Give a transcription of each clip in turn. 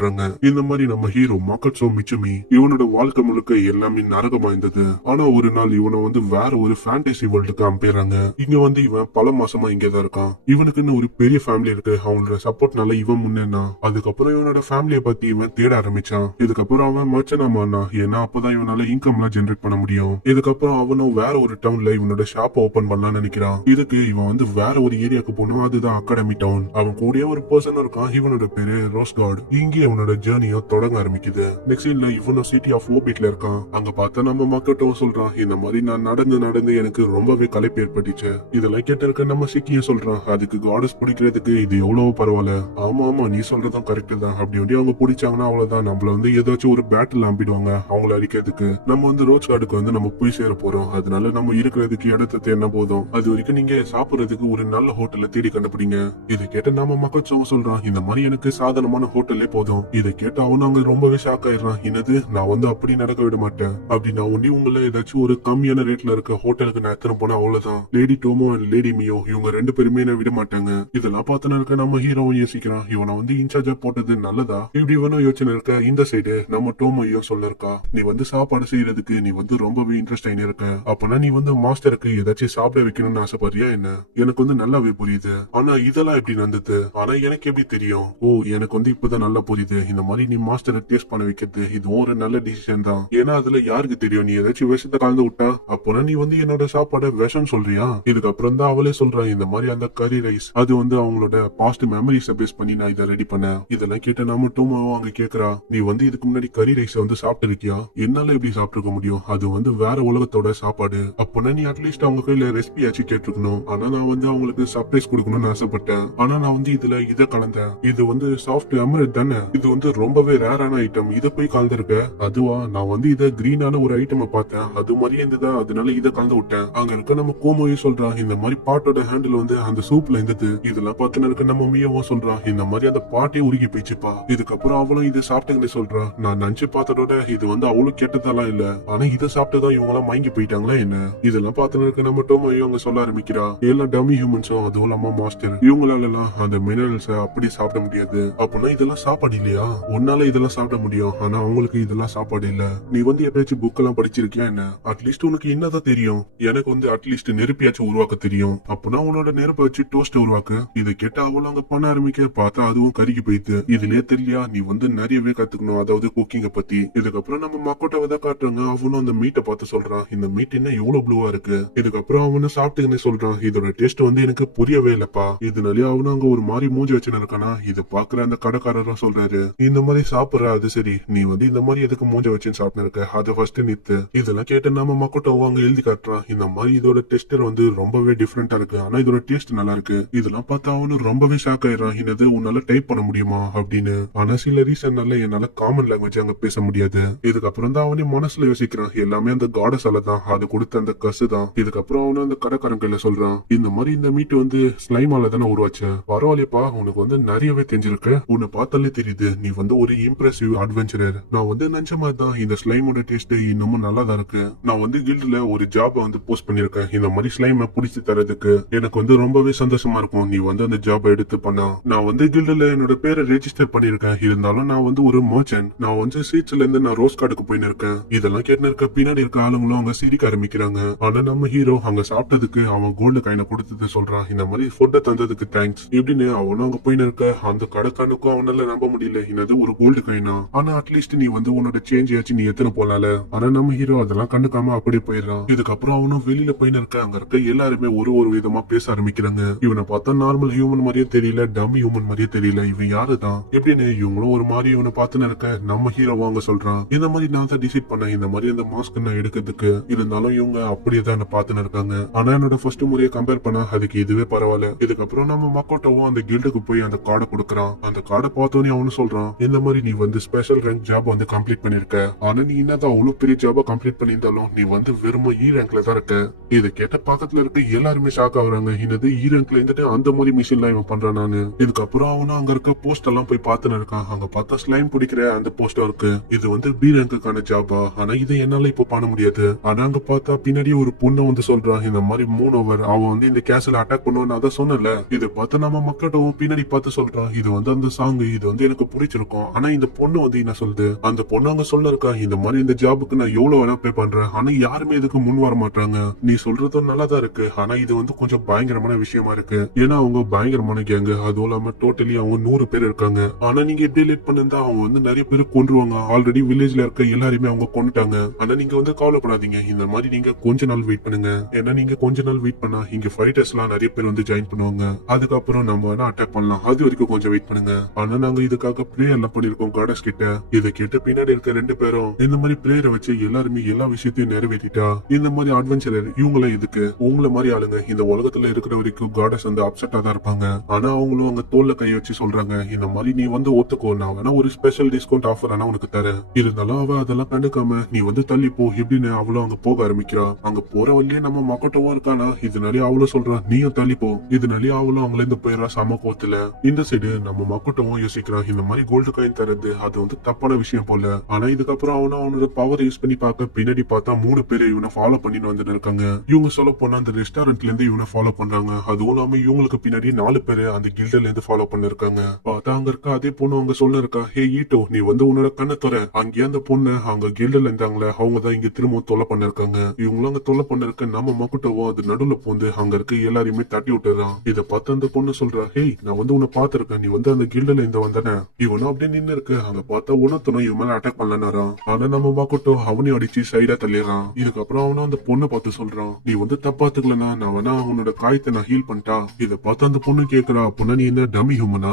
சொல்றாங்க. இந்த மாதிரி நம்ம ஹீரோ மாக்கட்சோ மிச்சுமி இவனோட வாழ்க்கை முழுக்க எல்லாமே நரகமா இருந்தது. ஆனா ஒரு நாள் இவனை வந்து வேற ஒரு ஃபேண்டசி வேர்ல்டுக்கு அனுப்பிடுறாங்க. இங்க வந்து இவன் பல மாசமா இங்கதான் இருக்கான். இவனுக்குன்னு ஒரு பெரிய ஃபேமிலி இருக்கு. அவனோட சப்போர்ட்னால இவன் முன்னேனா. அதுக்கப்புறம் இவனோட ஃபேமிலியை பத்தி இவன் தேட ஆரம்பிச்சான். இதுக்கப்புறம் அவன் மச்சனாமானா, ஏன்னா அப்பதான் இவனால இன்கம் எல்லாம் ஜெனரேட் பண்ண முடியும். இதுக்கப்புறம் அவனும் வேற ஒரு டவுன்ல இவனோட ஷாப் ஓபன் பண்ணலாம்னு நினைக்கிறான். இதுக்கு இவன் வந்து வேற ஒரு ஏரியாக்கு போனோம். அதுதான் அகாடமி டவுன். அவன் கூடயே ஒரு பர்சன் இருக்கான். இவனோட பேரு ரோஸ் கார்டு. இங்கே இவனோட ஜேர்னியோ தொடங்க ஆரம்பிக்குது. நெக்ஸ்ட் சீன்ல இவனும் சிட்டி ஆஃப் ஓபிட்ல இருக்கான். அங்க பார்த்தா நம்ம மக்கட்டும் சொல்றான், இந்த மாதிரி நான் நடந்து எனக்கு ரொம்பவே களைப்பு ஏற்பட்டுச்சு. இதெல்லாம் கேட்டு இருக்க நம்ம சிக்கியும் சொல்றான், அதுக்கு காடஸ் பிடிக்கிறதுக்கு இது எவ்வளவு பரவாயில்ல. ஆமா நீ சொல்றதும் கரெக்ட் தான். அப்படி அவங்க பிடிச்சாங்கன்னா அவ்வளவுதான், நம்மள வந்து ஏதாச்சும் ஒரு பேட்டில் அம்பிடுவாங்க அவங்கள அடிக்கிறதுக்கு. நம்ம வந்து ரோஸ் கார்டுக்கு வந்து நம்ம போய் சேர போறோம். அதனால நம்ம இருக்கிறதுக்கு இடத்தை தேடினா போதும். அது வரைக்கும் நீங்க சாப்பிடுறதுக்கு ஒரு நல்ல ஹோட்டலை தேடி கண்டுபிடிங்க. இதை கேட்ட நம்ம மக்கள் சொல்றான், இந்த மாதிரி எனக்கு சாதாரணமான ஹோட்டலே போதும். இதை கேட்ட அவன் அங்க ரொம்பவே ஷாக் ஆயிடுறான். என்னது, நான் வந்து அப்படி நடக்க விட மாட்டேன். அப்படி நான் ஒண்டி உங்களை ஏதாச்சும் ஒரு கம்மியான ரேட்ல இருக்க ஹோட்டலுக்கு நான் எத்தனை போனா அவ்வளவுதான். லேடி டோமோ அண்ட் லேடி மியோ இவங்க ரெண்டு பேருமே நான் விட மாட்டாங்க. இதெல்லாம் பார்த்தன இருக்க நம்ம ஹீரோவும் யோசிக்கிறான், இவனை வந்து இன்சார்ஜா போட்டது நல்லதா. இப்படி இவனும் யோசனை இருக்க இந்த சைடு நம்ம டோமோயோ சொல்ல இருக்கா, நீ வந்து சாப்பாடு செய்யறதுக்கு நீ வந்து ரொம்பவே இன்ட்ரெஸ்ட் ஆயின்னு இருக்க. அப்பனா நீ வந்து மாஸ்டருக்கு ஏதாச்சும் சாப்பிட வைக்கணும்னு ஆசைப்படுறியா என்ன? எனக்கு வந்து நல்லாவே புரியுது. ஆனா இதெல்லாம் எப்படி நடந்தது? ஆனா எனக்கு எப்படி தெரியும்? ஓ, எனக்கு வந்து இப்பதான் நல்லா புரியுது. இந்த மாதிரி நீ மாஸ்டரை டேஸ்ட் பண்ண வைக்கிறது இதுவும் ஒரு நல்ல டிசிஷன் தான். ஏன்னா அதுல யாருக்கு தெரியும் நீ ஏதாச்சும் விஷத்தை கலந்து விட்டா? அப்பனா நீ வந்து என்னோட சாப்பாட விஷம் சொல்றியா? இதுக்கப்புறம் தான் அவளே சொல்றான், இந்த மாதிரி அந்த கறி ரைஸ் அது வந்து அவங்களோட பாஸ்ட் மெமரிஸ பேஸ் பண்ணி நான் இதை ரெடி பண்ணேன். இதெல்லாம் கேட்ட நான் மட்டும் அங்க கேக்குறா, நீ வந்து இதுக்கு முன்னாடி கறி ரைஸ் வந்து சாப்பிட்டு இருக்கியா? என்னால எப்படி சாப்பிட்டுருக்க முடியும்? அது வந்து வேற உலகத்தோட சாப்பாடு. அப்பனா நீ அட்லீஸ்ட் அவங்க கையில ரெசிபி ஆச்சு கேட்டிருக்கணும். ஆனா நான் வந்து அவங்களுக்கு சர்ப்ரைஸ் கொடுக்கணும்னு ஆசைப்பட்டேன். ஆனா நான் வந்து இதுல இதை கலந்தேன். இது வந்து சாஃப்ட் எமரல்ட் தானே, இது வந்து ரொம்பவே ரேரான ஐட்டம். இதை போய் கலந்துருக்க. அதுவா, நான் வந்து இதை கிரீனான ஒரு ஐட்டம் பார்த்தேன், அது மாதிரியே இருந்ததா, அதனால இதை கலந்து விட்டேன். அங்க இருக்க நம்ம கோமோயும் சொல்றான், இந்த மாதிரி பாட்டோட ஹேண்டில் வந்து அந்த சூப்ல இருந்தது. இதெல்லாம் பார்த்து இருக்க நம்ம மியாவும் சொல்றான், இந்த மாதிரி அந்த பாட்டே உருகி போயிச்சுப்பா. இதுக்கப்புறம் அவளும் இது சாப்பிட்டுங்கன்னு சொல்றான். நான் நினைச்சு பார்த்ததோட இது வந்து அவ்வளவு கெட்டதெல்லாம் இல்ல. ஆனா இதை சாப்பிட்டுதான் இவங்க எல்லாம் மயங்கி போயிட்டாங்களா என்ன? இதெல்லாம் பார்த்து இருக்க நம்ம டோமோயும் அங்க சொல்ல ஆரம்பிக்கிறா, எல்லாம் டம்மி ஹியூமன்ஸும் அதுவும் இல்லாம மாஸ்டர் இவங்களால எல்லாம் அந்த மினரல்ஸ அப்படி சாப்பிட முடியாது. அப்படின்னா இதெல்லாம் சாப்பாடு இல்லையா? உன்னால இதெல்லாம் சாப்பிட முடியும், ஆனா அவங்களுக்கு இதெல்லாம் சாப்பாடு இல்ல. நீ வந்து எப்பயாச்சும் புக் எல்லாம் படிச்சிருக்கியா என்ன? அட்லீஸ்ட் உனக்கு என்னதான் தெரியும்? எனக்கு வந்து அட்லீஸ்ட் நெருப்பியாச்சும் உருவாக்க தெரியும். அப்படின்னா உன்னோட நெருப்பை வச்சு டோஸ்ட் உருவாக்கு. இதை கேட்ட அவளும் அங்க பண்ண ஆரம்பிக்க பார்த்தா அதுவும் கருகி போயிட்டு. இதுலயே தெரியலையா நீ வந்து நிறையவே கத்துக்கணும், அதாவது குக்கிங்க பத்தி. இதுக்கப்புறம் நம்ம மக்கோட்டாவை தான் காட்டுறாங்க. அவனும் அந்த மீட்டை பார்த்து சொல்றான், இந்த மீட் என்ன எவ்வளவு ப்ளூவா இருக்கு. இதுக்கப்புறம் அவனும் சாப்பிட்டுன்னு சொல்றான், இதோட டேஸ்ட் வந்து எனக்கு புரியவே இல்லப்பா. இதனாலே அவனும் அங்க ஒரு மாதிரி மூஞ்சி வச்சுன்னு இருக்கானா. இதை பாக்குற அந்த கடைக்காரரும் சொல்றாரு, இந்த மாதிரி சாப்பிடுற அது சரி, நீ வந்து இந்த மாதிரி எதுக்கு மூஞ்ச வச்சுன்னு சாப்பிட்டு இருக்க, அதை ஃபர்ஸ்ட் நித்து. இதெல்லாம் கேட்டு நம்ம மக்கோட்டாவும் அங்க எழுதி காட்டுறான், இந்த மாதிரி இதோட டெஸ்டர் வந்து ரொம்பவே டிஃபரெண்டா இருக்கு, ஆனா இதோட டேஸ்ட் நல்லா இருக்கு. இதெல்லாம் பார்த்தா அவனும் ரொம்பவே ஷாக் ஆயிடுறான், என்னது உன்னால டைப் பண்ண முடியுமா அப்படின்னு. ஆனா சில ரீசன்னால என்னால காமன் லாங்குவேஜ் அங்க பேச முடியாது. இதுக்கப்புறம் தான் அவனே மனசுல யோசிக்கிறான், எல்லாமே அந்த காடஸால தான், அது கொடுத்த அந்த கசு தான். இதுக்கப்புறம் அவனு அந்த கடைக்காரன் கையில சொல்றான், இந்த மாதிரி இந்த மீட் வந்து ஸ்லைமால தானே உருவாச்ச. பரவாயில்லையப்பா, உனக்கு வந்து நிறையவே தெரிஞ்சிருக்கு. உன்னை பார்த்தாலே தெரியுது நீ வந்து ஒரு இம்ப்ரெசிவ் அட்வென்ச்சரர். நான் வந்து நினைச்ச மாதிரி தான் இந்த ஸ்லைமோட டேஸ்ட் இன்னமும் நல்லா தான் இருக்கு. நான் வந்து கில்டுல ஒரு ஜாப் வந்து போஸ்ட் பண்ணிருக்கேன், இந்த மாதிரி ஸ்லைமை புடிச்சு தரதுக்கு. எனக்கு வந்து ரொம்பவே சந்தோஷமா இருக்கும் நீ வந்து அந்த ஜாப் எடுத்து பண்ணா. நான் வந்து கில்டுல என்னோட பேரை ரெஜிஸ்டர் பண்ணிருக்கேன். இருந்தாலும் நான் வந்து ஒரு மர்ச்சன்ட். நான் வந்து சீட்ஸ்ல இருந்து நான் ரோஸ் கார்டுக்கு போயின்னு இருக்கேன். இதெல்லாம் கேட்டு இருக்க பின்னாடி இருக்க ஆளுங்களும் அங்க சிரிக்க ஆரம்பிக்கிறாங்க. ஆனா நம்ம ஹீரோ அங்க சாப்பிட்டதுக்கு அவன் கோல்டு காயினை கொடுத்தது சொல்றான், இந்த மாதிரி ஃபுட்டை தந்ததுக்கு தேங்க்ஸ் இப்படின்னு. அவனும் அங்க போயின்னு இருக்க அந்த கடைக்கானுக்கும் அவனால நம்ப முடியல, என்னது ஒரு கோல்டு காயினா. ஆனா அட்லீஸ்ட் நீ வந்து உன்னோட சேஞ்ச் ஆச்சு நீ எத்தனை போலால. ஆனா நம்ம ஹீரோ அதெல்லாம் கண்டுக்காம அப்படியே போயிடுறான். இதுக்கப்புறம் அவனும் வெளியில போயின்னு இருக்க. அங்க இருக்க எல்லாருமே ஒரு ஒரு விதமா பேச ஆரம்பிக்கிறாங்க. இவனை பார்த்தா நார்மல் ஹியூமன் மாதிரியே தெரியல, டம்மி ஹியூமன் மாதிரியே தெரியல, இவன் யாருதான் எப்படின்னு. இவங்களும் ஒரு மாதிரி இவனை பார்த்துன்னு இருக்க. நம்ம ஹீரோ வாங்க சொல்றான், இந்த மாதிரி நான் தான் டிசைட் பண்ணேன் இந்த மாதிரி அந்த மாஸ்க் நான் எடுக்கிறதுக்கு. இருந்தாலும் இவங்க அப்படியே தான் என்ன பார்த்துன்னு இருக்காங்க. ஆனா என்னோட ஃபர்ஸ்ட் முறையை கம்பேர் பண்ணா அதுக்கு இதுவே பரவாயில்ல. இதுக்கப்புறம் நம்ம மக்கோட்டவும் அந்த கில்டுக்கு போய் அந்த கார்டை கொடுக்கறான். அந்த கார்டை பார்த்தோன்னே அவனு சொல்றான், இந்த மாதிரி நீ வந்து ஸ்பெஷல் ரேங்க் ஜாப் வந்து கம்ப்ளீட் பண்ணிருக்க. ஆனா நீ என்னதான் அவ்வளவு பெரிய ஜாபா கம்ப்ளீட் பண்ணியிருந்தாலும் நீ வந்து வெறும் ரேங்க்ல தான் இருக்க. இதை கேட்ட பக்கத்துல இருக்க எல்லாருமே ஷாக் ஆகுறாங்க, என்னது ரேங்க்ல இருந்துட்டு அந்த மாதிரி மிஷின்லாம் இவன் பண்றான். நானு இதுக்கப்புறம் அவனும் அங்க இருக்க போஸ்ட் எல்லாம் போய் பார்த்துன்னு இருக்கான். அங்க பார்த்தா ஸ்லைம் பிடிக்கிற அந்த போஸ்டர் இருக்கு. இது வந்து பி ரேங்குக்கான ஜாபா, ஆனா இதை என்னால இப்ப பண்ண முடியாது. ஆனா அங்க பார்த்தா பின்னாடி ஒரு பொண்ணு வந்து சொல்றான், இந்த மாதிரி 3 ஓவர் அவன் வந்து இந்த கேஸ்ல அட்டாக் பண்ணுவான்னு அதை சொன்னல. இதை பார்த்து நம்ம மக்களும் பின்னாடி பார்த்து சொல்றான், இது வந்து அந்த சாங், இது வந்து எனக்கு பிடிச்சிருக்கும். ஆனா இந்த பொண்ணு வந்து என்ன சொல்லுது, அந்த பொண்ணு அங்க சொல்ல இருக்கா, இந்த மாதிரி இந்த ஜாபுக்கு நான் எவ்வளவு வேணா பே பண்றேன், ஆனா யாருமே இதுக்கு முன் வர மாட்டாங்க. நீ சொல்றதும் நல்லாதான் இருக்கு, ஆனா இது வந்து கொஞ்சம் பயங்கரமான விஷயமா இருக்கு. ஏன்னா அவங்க பயங்கரமான கேங்க, அதுவும் இல்லாம டோட்டலி அவங்க 100 பேர் இருக்காங்க. ஆனா நீங்க எப்படி லேட் பண்ணிருந்தா அவங்க வந்து நிறைய பேர் கொன்றுவாங்க. ஆல்ரெடி வில்லேஜ்ல இருக்க எல்லாருமே அவங்க கொண்டுட்டாங்க. ஆனா நீங்க வந்து கவலைப்படாதீங்க, இந்த மாதிரி நீங்க கொஞ்ச நாள் வெயிட் பண்ணுங்க. ஏன்னா நீங்க கொஞ்ச நாள் வெயிட் பண்ணா இங்க ஃபைட்டர்ஸ் எல்லாம் நிறைய பேர் வந்து ஜாயின் பண்ணுவாங்க. அதுக்கப்புறம் நம்ம வேணா அட்டாக் பண்ணலாம், அது வரைக்கும் கொஞ்சம் வெயிட் பண்ணுங்க. ஆனா நாங்க இதுக்காக பிரேயர் எல்லாம் பண்ணிருக்கோம் காடஸ் கிட்ட. இதை கேட்டு பின்னாடி இருக்க 2 பேரும் இந்த மாதிரி பிரேயரை வச்சு எல்லாருமே எல்லா விஷயத்தையும் நிறைவேற்றிட்டா இந்த மாதிரி அட்வென்ச்சரர் இவங்கள இதுக்கு உங்களை மாதிரி ஆளுங்க இந்த உலகத்துல இருக்கிற வரைக்கும் காடஸ் வந்து அப்செட்டா தான் இருப்பாங்க. ஆனா அவங்களும் அங்க தோல்ல கை வச்சு சொல்றாங்க, இந்த மாதிரி நீ வந்து ஒத்துக்கோ, நான் வேணா ஒரு ஸ்பெஷல் டிஸ்கவுண்ட் ஆஃபர் ஆனா உனக்கு தரேன். இருந்தாலும் அவ அதெல்லாம் கண்டுக்காம நீ வந்து தள்ளி போ எப்படின்னு அவளும் அங்க போக ஆரம்பிக்கிறா. அங்க போற வழியே நம்ம மக்கட்டவும் இருக்கானா, இதனாலே அவளும் சொல்றான் நீயும் தள்ளி போ. இதனாலே அவளும் அவங்கள இந்த பேரா சம கோத்துல. இந்த சைடு நம்ம மக்கட்டவும் யோசிக்கிறான், இந்த மாதிரி கோல்டு காயின் தரது அது வந்து தப்பான விஷயம் போல. ஆனா இதுக்கப்புறம் அவனோட பவர் யூஸ் பண்ணி பார்க்க பின்னாடி பார்த்தா 3 பேரு இவனை ஃபாலோ பண்ணிட்டு வந்துட்டு இருக்காங்க. இவங்க சொல்ல போனா அந்த ரெஸ்டாரண்ட்ல இருந்து இவனை ஃபாலோ பண்றாங்க. அதுவும் இல்லாம இவங்களுக்கு பின்னாடி 4 பேரு அந்த கில்டர்ல இருந்து ஃபாலோ பண்ணிருக்காங்க. பார்த்தா அங்க இருக்க அதே பொண்ணு அவங்க சொல்ல இருக்கா, ஹே ஈட்டோ நீ வந்து உன்னோட கண்ணை துற. அங்கேயே அந்த பொண்ணு அங்க கில்டர்ல இருந்தாங்களே அவங்க தான் இங்க திரும்ப தொலை பண்ணிருக்காங்க. இவங்களும் அங்க தொலை பண்ணிருக்க நம்ம மக்கட்டவும் அது நடுவுல போந்து அங்க இருக்க எல்லாரையுமே தட்டி விட்டுறான். இதை பார்த்து அந்த பொண்ணு சொல்றா, ஹே நான் வந்து உன்னை பாத்திருக்கேன், நீ வந்து அந்த கில்டர்ல இந்த வந்தானே. இவனும் அப்படியே நின்னு இருக்கு. அங்க பார்த்தா உணர்த்தணும் இவன் மேல அட்டாக் பண்ணலானாரான். ஆனா நம்ம மக்கட்டோ அவனையும் அடிச்சு சைடா தள்ளிடுறான். இதுக்கப்புறம் அவனும் அந்த பொண்ணை பார்த்து சொல்றான், நீ வந்து தப்பாத்துக்கலனா நான் வேணா உன்னோட காயத்தை நான் ஹீல் பண்ணிட்டா. இதை பார்த்து அந்த பொண்ணு கேக்குறா, அப்படின்னா நீ என்ன டம்மி ஹியூமனா?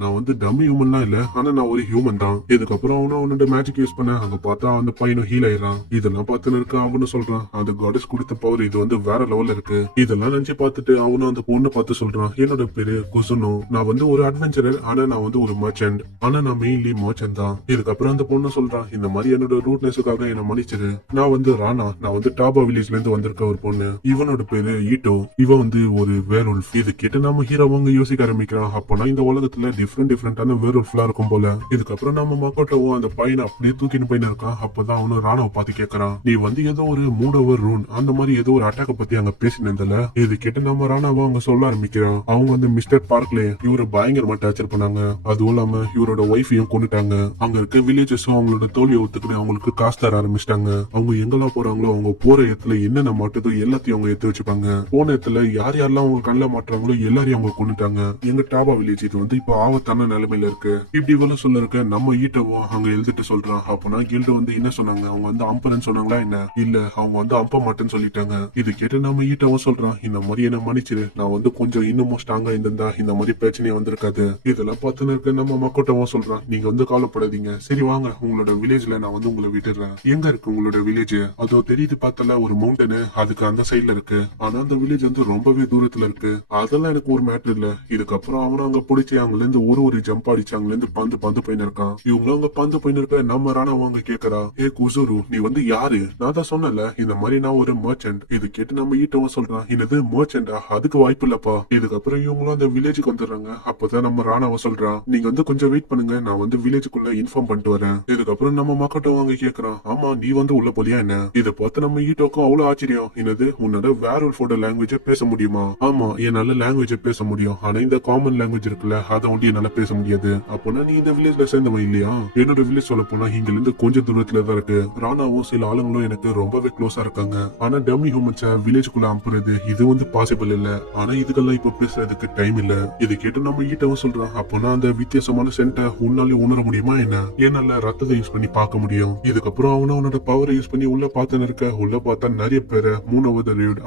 நான் வந்து டம்மி ஹியூமன்லாம் இல்ல, ஆனா நான் ஒரு ஹியூமன் தான். இதுக்கப்புறம் அவனும் அவனோட மேஜிக் யூஸ் பண்ண அங்க பார்த்தா அந்த பையனும் ஹீல் ஆயிடுறான். இதெல்லாம் பார்த்து இருக்க அவனு சொல்றான், அந்த காடஸ் கொடுத்த பவர் இது வந்து வேற லெவல்ல இருக்கு. இதெல்லாம் நினைச்சு பார்த்துட்டு அவனும் அந்த பொண்ணை பார்த்து சொல்றான், என்னோட பேரு குசுனோ, நான் வந்து ஒரு அட்வென்ச்சரர், ஆனா நான் வந்து ஒரு மர்ச்சன்ட், ஆனா நான் மெயின்லி மர்ச்சன்ட் தான். இதுக்கப்புறம் அந்த பொண்ணு சொல்றான், இந்த மாதிரி என்னோட ரூட்னஸுக்காக என்ன மன்னிச்சிரு, நான் வந்து ராணா, நான் வந்து டாபா வில்லேஜ்ல இருந்து வந்திருக்க ஒரு பொண்ணு, இவனோட பேரு ஈட்டோ, இவன் வந்து ஒரு வேர்வல்ஃப். இது கேட்டு நம்ம ஹீரோ அவங்க யோசிக்க ஆரம்பிக்கிறான், அப்பனா இந்த உலகத்துல டிஃப்ரெண்டான வேர்வல்ஃப்லாம் இருக்கும் போல. இதுக்கப்புறம் நம்ம மக்கட்டவும் அந்த பையனை அப்படியே தூக்கிட்டு போயின்னு இருக்கான். அப்பதான் அவனு ராணாவை பார்த்து கேட்கறான், நீ வந்து ஏதோ ஒரு மூடவர் ரூன் அந்த மாதிரி ஏதோ ஒரு அட்டாக்க பத்தி அங்க பேசினதுல. இது கேட்டு நம்ம ராணாவை அங்க சொல்ல ஆரம்பிக்கிறான், அவங்க வந்து மிஸ்டர் பார்க்ல இவரை பயங்கரமா டார்ச்சர் பண்ணாங்க. அதுவும் இல்லாம இவரோட ஒய்ஃபையும் கொண்டுட்டாங்க. அங்க இருக்க வில்லேஜஸும் அவங்களோட தோல்வியை ஒத்துக்கிட்டு அவங்களுக்கு காசு தர ஆரம்பிச்சிட்டாங்க. அவங்க எங்கெல்லாம் போறாங்களோ அவங்க போற இடத்துல என்னென்ன மாட்டுதோ எல்லாத்தையும் அவங்க எடுத்து வச்சுப்பாங்க. போன இடத்துல யார் யாரெல்லாம் அவங்க கண்ணில் மாட்டுறாங்களோ எல்லாரையும் அவங்க கொண்டுட்டாங்க. எங்க டாபா வில்லேஜ் இது வந்து இப்ப ஆபத்தான நிலைமையில இருக்கு. இப்படி இவ்வளவு சொல்ல இருக்க நம்ம ஈட்டவும் அங்க எழுதிட்டு சொல்றான், அப்பனா கில்டு வந்து என்ன சொன்னாங்க, அவங்க வந்து அம்பரன்னு சொன்னாங்களா என்ன? இல்ல அவங்க வந்து அம்ப மாட்டேன்னு சொல்லிட்டாங்க. இது கேட்டு நம்ம ஈட்டவும் சொல்றான், இந்த மாதிரி என்ன மன்னிச்சிரு, நான் வந்து கொஞ்சம் இன்னமும் ஸ்ட்ராங்கா இருந்தா இந்த மாதிரி பிரச்சனையே வந்திருக்காது. இதெல்லாம் பார்த்துன்னு இருக்க நம்ம மக்கட்டவும் சொல்றான், நீங்க வந்து கவலைப்படாதீங்க, சரி வாங்க உங்களோட வில்லேஜ்ல நான் வந்து உங்களை விட்டுறேன். எங்க இருக்கு உங்களோட வில்லேஜ்? அதோ தெரியுது பார்த்தல ஒரு மவுண்டனு, அதுக்கு அந்த சைட்ல இருக்கு. ஆனா அந்த வில்லேஜ் வந்து ரொம்பவே தூரத்துல இருக்கு. அதெல்லாம் எனக்கு ஒரு மேட்டர் இல்ல. இதுக்கப்புறம் அவனும் அங்க பிடிச்சி அங்க இருந்து ஒரு ஜம்ப் அடிச்சு அங்க இருந்து பந்து போயின்னு இருக்கான். இவங்களும் அங்க பந்து போயின்னு இருக்க நம்ம ராணாவும் அங்க கேக்குறா, ஏ குசுரு நீ வந்து யாரு? நான் தான் சொன்னல இந்த மாதிரி நான் ஒரு மர்ச்சன்ட். இது கேட்டு நம்ம ஈட்டவும் சொல்றான், என்னது மர்ச்சன்டா? அதுக்கு வாய்ப்பு இல்லப்பா. இதுக்கப்புறம் இவங்களும் அந்த வில்லேஜுக்கு வந்துடுறாங்க. அப்பதான் நம்ம ராணாவை சொல்றான், நீங்க வந்து கொஞ்சம் வெயிட் பண்ணுங்க, நான் வந்து வில்லேஜுக்குள்ள இன்ஃபார்ம் பண்ணிட்டு வரேன். இதுக்கப்புறம் நம்ம மக்கட்டும் அங்க கேக்குறான், ஆமா நீ வந்து உள்ள போலியா என்ன? இதை பார்த்து நம்ம ஈட்டோக்கும் அவ்வளவு ஆச்சரியம். என்னது உன்னோட வேர்வல்ஃபோட லாங்குவேஜ பேச முடியுமா? ஆமா என்னால லாங்குவேஜ பேச முடியும், ஆனா இந்த காமன் லாங்குவேஜ் இருக்குல்ல அதை ஒண்டி என்னால பேச முடியாது. அப்போனா நீ இந்த வில்லேஜ்ல சேர்ந்தவன் இல்லையா? என்னோட வில்லேஜ் சொல்ல போனா இங்க இருந்து கொஞ்சம் தூரத்துல தான் இருக்கு. ராணாவும் சில ஆளுங்களும் எனக்கு ரொம்பவே க்ளோஸா இருக்காங்க. ஆனா டம்மி ஹியூமன்ஸ வில்லேஜுக்குள்ள அனுப்புறது இது வந்து பாசிபிள் இல்ல. ஆனா இதுக்கெல்லாம் இப்ப பேசுறதுக்கு டைம் இல்ல. இது கேட்டு நம்ம ஈட்டவும் சொல்றான், அப்போனா அந்த வித்தியாசமான சென்ட உன்னாலே உணர முடியுமா என்ன? என்னால ரத்தத்தை யூஸ் பண்ணி பார்க்க முடியும். இதுக்கப்புறம் அவனோட பவரை யூஸ் பண்ணி உள்ள பார்த்துன்னு இருக்க. உள்ள பார்த்தா நிறைய பேரை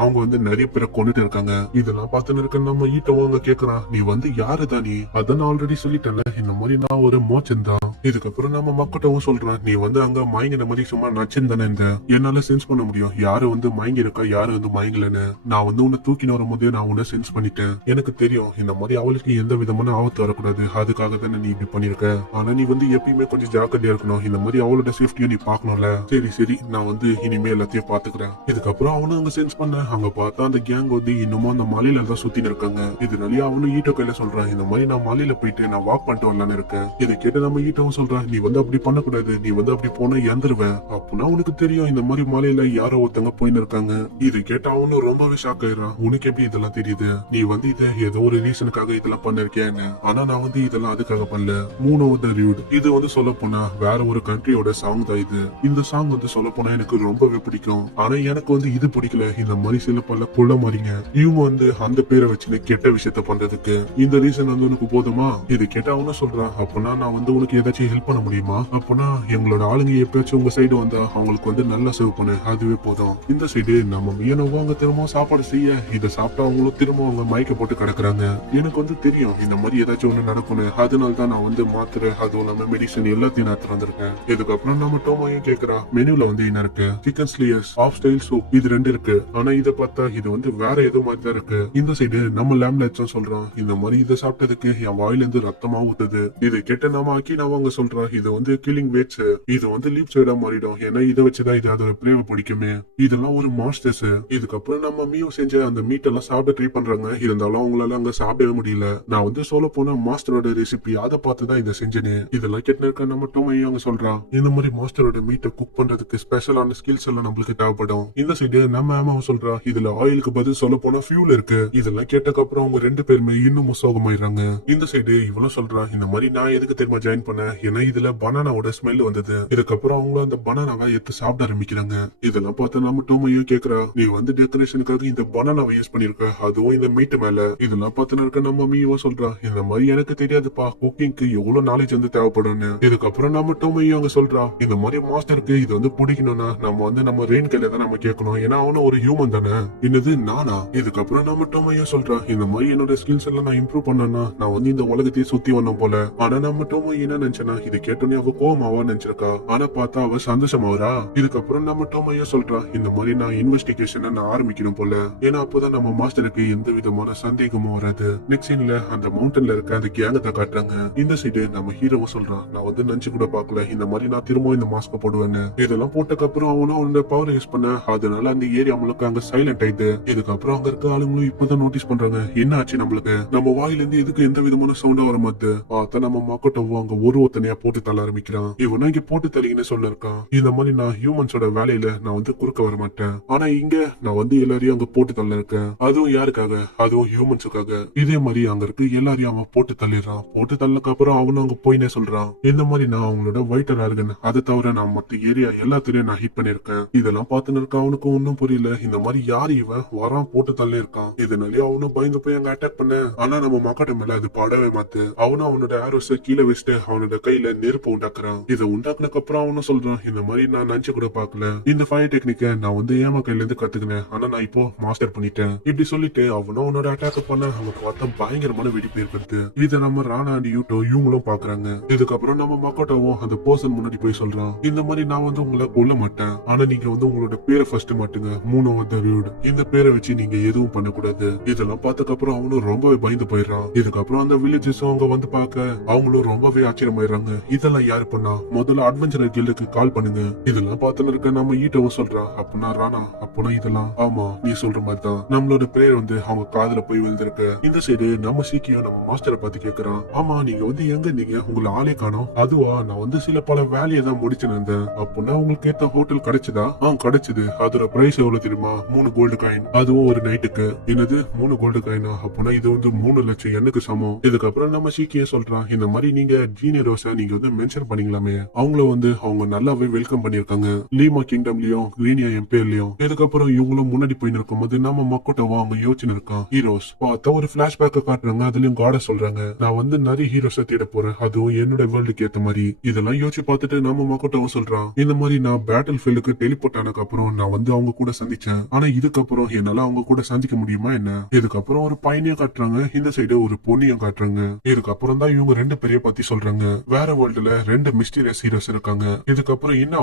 அவங்க வந்து நிறைய பேரை கொண்டுட்டு இருக்காங்க. இதெல்லாம் பார்த்துன்னு இருக்க நம்ம ஈட்டவும் அங்க கேக்குறான், நீ வந்து யாருதான் நீ? அதான் நான் ஆல்ரெடி சொல்லிட்டேன்ல, இந்த மாதிரி நான் ஒரு மோச்சன் தான். இதுக்கப்புறம் நம்ம மக்கட்டவும் சொல்றான், நீ வந்து அங்க மயங்கின மாதிரி சும்மா நச்சுன்னு இந்த என்னால சென்ஸ் பண்ண முடியும் யாரு வந்து மயங்கி இருக்கா யாரு வந்து மயங்கலன்னு. நான் வந்து உன்னை தூக்கின்னு வரும்போதே நான் உன்னை சென்ஸ் பண்ணிட்டேன். எனக்கு தெரியும் இந்த மாதிரி அவளுக்கு எந்த விதமான ஆபத்து வரக்கூடாது, அதுக்காக தானே நீ இப்படி பண்ணிருக்க. ஆனா நீ வந்து எப்பயுமே கொஞ்சம் ஜாக்கிரதையா இருக்கணும், இந்த மாதிரி அவளோட சேஃப்டியும் நீ பாக்கணும்ல. சரி நான் வந்து இனிமே எல்லாத்தையும் பாத்துக்கிறேன். இதுக்கப்புறம் அவனும் அங்க சென்ஸ் பண்ண அங்க பார்த்தா அந்த கேங் வந்து இன்னமும் அந்த மலையில தான் சுத்தின்னு இருக்காங்க. இதனால அவனும் ஈட்டோ கையில சொல்றான், இந்த மாதிரி நான் மலையில போயிட்டு நான் வாக் பண்ணிட்டு வரலான்னு இருக்கேன். இதை கேட்டு நம்ம ஈட்டவும் சொல்றான், நீ வந்து அப்படி பண்ணக்கூடாது, நீ வந்து அப்படி போனா இறந்துருவேன். அப்படின்னா உனக்கு தெரியும் இந்த மாதிரி மலையில யாரோ ஒருத்தங்க போயின்னு இருக்காங்க. இது கேட்டு அவனும் ரொம்பவே ஷாக் ஆயிடுறான், உனக்கு எப்படி இதெல்லாம் தெரியுது? நீ வந்து இதை ஏதோ ஒரு ரீசனுக்காக இதெல்லாம் பண்ணிருக்கேன்னு. ஆனா நான் வந்து இதெல்லாம் அதுக்காக இருக்கான்ல, மூன் ஓவர் த ரியூட், இது வந்து சொல்ல போனா வேற ஒரு கண்ட்ரியோட சாங் தான் இது. இந்த சாங் வந்து சொல்ல போனா எனக்கு ரொம்பவே பிடிக்கும். ஆனா எனக்கு வந்து இது பிடிக்கல. இந்த மாதிரி சில பல கொள்ள மாறீங்க இவங்க வந்து அந்த பேரை வச்சுன்னு கெட்ட விஷயத்த பண்றதுக்கு இந்த ரீசன் வந்து உனக்கு போதுமா? இது கேட்டா அவன சொல்றான், அப்பனா நான் வந்து உனக்கு ஏதாச்சும் ஹெல்ப் பண்ண முடியுமா? அப்பனா எங்களோட ஆளுங்க எப்பயாச்சும் உங்க சைடு வந்தா அவங்களுக்கு வந்து நல்லா சேவ் பண்ணு, அதுவே போதும். இந்த சைடு நம்ம மீனவங்க அங்க திரும்ப சாப்பாடு செய்ய இதை சாப்பிட்டா அவங்களும் திரும்ப அவங்க மயக்க போட்டு கிடக்குறாங்க. எனக்கு வந்து தெரியும் இந்த மாதிரி ஏதாச்சும் ஒண்ணு நடக்கணும், அதனால தான் நான் வந்து மாத்திரை அதுவும் இல்லாம மெடிசன் எல்லாத்தையும் நான் வந்திருக்கேன். இதுக்கப்புறம் நம்ம டோமாயும் கேக்குறா, மெனுல வந்து என்ன இருக்கு? சிக்கன் ஸ்லியர்ஸ், ஆஃப் ஸ்டைல் சூப், இது 2 இருக்கு. ஆனா இதை பார்த்தா இது வந்து வேற ஏதோ மாதிரி தான் இருக்கு. இந்த சைடு நம்ம லேம்லெட்ஸும் சொல்றான், இந்த மாதிரி இதை சாப்பிட்டதுக்கு என் வாயில இருந்து ரத்தமா ஊத்துது. இதை கேட்ட நம்ம அக்கினாவங்க சொல்றான், இது வந்து கில்லிங் வேட்ஸ், இது வந்து லீப் சைடா மாறிடும், ஏன்னா இதை வச்சுதான் இது அதோட பிரேவ பிடிக்குமே, இதெல்லாம் ஒரு மாஸ்டர்ஸ். இதுக்கப்புறம் நம்ம மீயும் செஞ்ச அந்த மீட் எல்லாம் சாப்பிட ட்ரை பண்றாங்க. இருந்தாலும் அவங்களால அங்க சாப்பிடவே முடியல. நான் வந்து சொல்ல போனா மாஸ்டரோட ரெசிபி அதை பார்த்துதான் இதை செஞ்சேனே. இதெல்லாம் கேட்டு இருக்க நம்ம டோமையும் அங்க சொல்றான், இந்த மாதிரி மாஸ்டரோட மீட்டை குக் பண்றதுக்கு ஸ்பெஷலான ஸ்கில்ஸ் எல்லாம் நம்மளுக்கு தேவைப்படும். இந்த சைடு நம்ம அம்மாவும் சொல்றா, இதுல ஆயிலுக்கு பதில் சொல்ல போனா ஃபியூல் இருக்கு. இதெல்லாம் கேட்டக்கு அப்புறம் அவங்க 2 பேருமே இன்னும் சோகமாயிடுறாங்க. இந்த சைடு இவனும் சொல்றா, இந்த மாதிரி நான் எதுக்கு தெரியுமா ஜாயின் பண்ணேன், ஏன்னா இதுல பனானாவோட ஸ்மெல் வந்தது. இதுக்கப்புறம் அவங்க அந்த பனானாவை எடுத்து சாப்பிட ஆரம்பிக்கிறாங்க. இதெல்லாம் பார்த்து நம்ம டோமையும் கேக்குறா, நீ வந்து டெக்கரேஷனுக்காக இந்த பனானாவை யூஸ் பண்ணிருக்க, அதுவும் இந்த மீட் மேல. இதெல்லாம் பார்த்து இருக்க நம்ம மீயும் சொல்றா, இந்த மாதிரி எனக்கு தெரியாதுப்பா, குக்கிங்க்கு எவ்வளவு நாலேஜ் வந்து தேவைப்படும்னு. இதுக்கப்புறம் நம்ம டோமையும் அங்க சொல்றா, இந்த மாதிரி மாஸ்டருக்கு இது வந்து பிடிக்கணும்னா நம்ம வந்து நம்ம ரெயின் கையில தான் நம்ம கேட்கணும், ஏன்னா அவனும் ஒரு ஹியூமன் தானே. என்னது நானா? இதுக்கப்புறம் நம்ம டோமையும் சொல்றா, இந்த மாதிரி என்னோட ஸ்கில்ஸ் எல்லாம் நான் இம்ப்ரூவ் பண்ணனா நான் வந்து இந்த உலகத்தையே சுத்தி வந்தோம் போல. ஆனா நம்ம டோமோ என்ன நினைச்சனா, இது கேட்டோன்னே அவ கோவமாவா நினைச்சிருக்கா, ஆனா பார்த்தா அவ சந்தோஷமாவரா. இதுக்கப்புறம் நம்ம டோமையும் சொல்றா, இந்த மாதிரி நான் இன்வெஸ்டிகேஷன் நான் ஆரம்பிக்கணும் போல, ஏன்னா அப்போதான் நம்ம மாஸ்டருக்கு எந்த விதமான சந்தேகமும் வராது. நெக்ஸ்ட் சீன்ல அந்த மவுண்டன்ல இருக்க அந்த கேங்கத்தை காட்டுறாங்க. இந்த சைடு நம்ம ஹீரோவும் சொல்றான், நான் வந்து நினைச்சு கூட பாக்கல இந்த மாதிரி நான் திரும்ப இந்த மாஸ்க போடுவேன்னு. இதெல்லாம் போட்டக்கு அப்புறம் அவனும் அவனோட பவர் யூஸ் பண்ண, அதனால அந்த ஏரியா முழுக்க அங்க சைலண்ட் ஆயிடுது. இதுக்கப்புறம் அங்க இருக்க ஆளுங்களும் இப்பதான் நோட்டீஸ் பண்றாங்க, என்ன ஆச்சு நம்மளுக்கு, நம்ம வாயில இருந்து எதுக்கு எந்த விதமான சவுண்டா வர மாட்டு. பார்த்தா நம்ம மக்கட்டவும் அங்க ஒரு ஒத்தனையா போட்டு தள்ள ஆரம்பிக்கிறான். இவனா இங்க போட்டு தள்ளிங்கன்னு சொல்ல இருக்கான், இந்த மாதிரி நான் ஹியூமன்ஸோட வேலையில நான் வந்து குறுக்க வர மாட்டேன், ஆனா இங்க நான் வந்து எல்லாரையும் அங்க போட்டு தள்ள இருக்கேன், அதுவும் யாருக்காக, அதுவும் ஹியூமன்ஸுக்காக. இதே மாதிரி அங்க இருக்கு எல்லாரையும் அவன் போட்டு தள்ளிடுறான். போட்டு தள்ளக்கு அப்புறம் அவனும் அங்க போயினே சொல்றான், இந்த மாதிரி நான் அவங்களோட வைட்டர் ஆர்கன் அதை தவிர நான் மத்த ஏரியா எல்லாத்திலயும் நான் ஹிட் பண்ணிருக்கேன். இதெல்லாம் பார்த்துன்னு இருக்க அவனுக்கும் ஒன்னும் புரியல, இந்த மாதிரி யாரு இவன் வரான் போட்டு தள்ளி இருக்கான். இதனாலே அவனும் பயந்து போய் அங்க அட்டாக் பண்ண, ஆனா நம்ம மக்கட்ட மேல அது படவே மாத்து. அவனும் அவனோட ஆரோஸ கீழே வச்சுட்டு அவனோட கையில நெருப்பு உண்டாக்குறான். இதை உண்டாக்குனக்கு அப்புறம் அவனும் சொல்றான், இந்த மாதிரி நான் நினைச்சு கூட பாக்கல, இந்த ஃபயர் டெக்னிக்க நான் வந்து ஏமா கையில இருந்து கத்துக்கினேன், ஆனா நான் இப்போ மாஸ்டர் பண்ணிட்டேன். இப்படி சொல்லிட்டு அவனும் அவனோட அட்டாக் பண்ண அவங்க பார்த்தா பயங்கரமான வெடிப்பு ஏற்படுது. இதை நம்ம ராணா அண்ட் யூட்டோ இவங்களும் பாக்குறாங்க. இதுக்கப்புறம் நம்ம மக்கட்டவும் அந்த பர்சன் முன்னாடி போய் சொல்றான், இந்த மாதிரி நான் வந்து உங்களை கொல்ல மாட்டேன், ஆனா நீங்க வந்து உங்களோட பேரை ஃபர்ஸ்ட் மாட்டுங்க, மூன் ஓவர் த ரியூட், இந்த பேரை வச்சு நீங்க எதுவும் பண்ணக்கூடாது. இதெல்லாம் பார்த்ததுக்கு அப்புறம் அவனும் ரொம்பவே பயந்து போயிடுறான். இதுக்கப்புறம் அந்த வில்லேஜஸும் அவங்க வந்து பார்க்க அவங்களும் ரொம்பவே ஆச்சரியமாயிடுறாங்க, இதெல்லாம் யாரு பண்ணா, முதல்ல அட்வென்ச்சரர் கில்டுக்கு கால் பண்ணுங்க. இதெல்லாம் பார்த்துன்னு இருக்க நம்ம ஈட்டவும் சொல்றான், அப்படின்னா ராணா அப்பனா இதெல்லாம் ஆமா நீ சொல்ற மாதிரி தான், நம்மளோட பேர் வந்து அவங்க காதுல போய் விழுந்திருக்கு. இந்த சைடு நம்ம சீக்கியம் நம்ம மாஸ்டரை பார்த்து கேக்குறான், ஆமா நீங்க வந்து எங்க நீங்க உங்களை ஆளே காணோம். அதுவா நான் வந்து சில பல வேலையை தான் முடிச்சுன்னு இருந்தேன். அப்படின்னா உங்களுக்கு ஏத்த ஹோட்டல் கிடைச்சதா? கிடைச்சது. அதோட பிரைஸ் எவ்வளவு தெரியுமா? 3 கோல்டு காயின், அதுவும் ஒரு நைட்டுக்கு. என்னது 3 கோல்டு காயினா? அப்படின்னா இது வந்து 3 லட்சம் எனக்கு சமம். இதுக்கப்புறம் நம்ம சீக்கியம் சொல்றான், இந்த மாதிரி நீங்க ஜீனியரோஸா நீங்க வந்து மென்ஷன் பண்ணிக்கலாமே, அவங்கள வந்து அவங்க நல்லாவே வெல்கம் பண்ணிருக்காங்க லீமா கிங்டம்லயும் கிரீனியா எம்பையர்லயும். இதுக்கப்புறம் இவங்களும் முன்னாடி போய் இருக்கும் போது நம்ம மக்கட்டவும் அவங்க யோசிச்சு இருக்கான். ஹீரோஸ் பார்த்தா ஒரு பிளாஷ்பேக்க காட்டுறாங்க, அதுலயும் காட சொல்றாங்க, நான் வந்து நிறைய ஹீரோஸை தேட போறேன், அதுவும் என்னோட வேர்ல்டுக்கு ஏத்த மாதிரி. இதெல்லாம் யோசிச்சு பார்த்துட்டு நம்ம மக்கட்டவும் சொல்றான், இந்த மாதிரி நான் பேட்டில் ஃபீல்டுக்கு டெலிபோர்ட் ஆனதுக்கு அப்புறம் நான் வந்து அவங்க கூட சந்திச்சேன், ஆனா இதுக்கப்புறம் என்னால அவங்க கூட சந்திக்க முடியுமா என்ன? இதுக்கப்புறம் ஒரு பையனையும் காட்டுறாங்க, இந்த சைடு ஒரு பொண்ணையும் காட்டுறாங்க. இதுக்கப்புறம் தான் இவங்க 2 பேரையும் பத்தி சொல்றாங்க. வேற வேர்ல்டுல 2 மிஸ்டீரியஸ் ஹீரோஸ் இருக்காங்க. இதுக்கப்புறம் என்ன